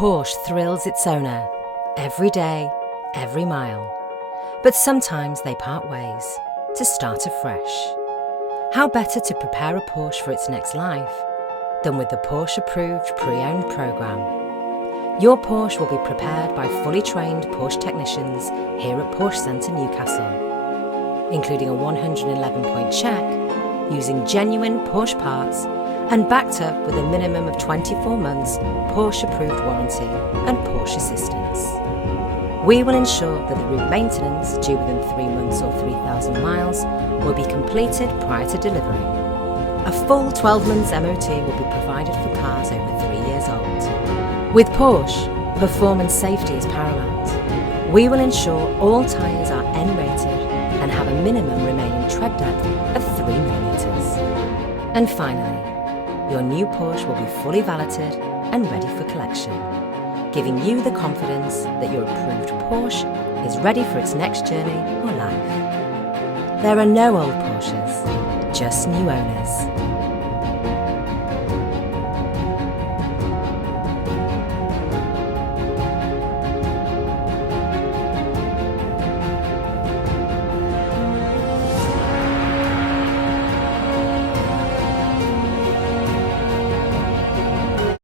Porsche thrills its owner every day, every mile. But sometimes they part ways to start afresh. How better to prepare a Porsche for its next life than with the Porsche-approved pre-owned program? Your Porsche will be prepared by fully trained Porsche technicians here at Porsche Centre Newcastle, including a 111-point check using genuine Porsche parts and backed up with a minimum of 24 months Porsche-approved warranty and Porsche assistance. We will ensure that the route maintenance due within 3 months or 3,000 miles will be completed prior to delivery. A full 12 months MOT will be provided for cars over 3 years old. With Porsche, performance safety is paramount. We will ensure all tyres are N-rated and have a minimum remaining tread depth of 3 millimetres. And finally, your new Porsche will be fully valeted and ready for collection, giving you the confidence that your approved Porsche is ready for its next journey or life. There are no old Porsches, just new owners.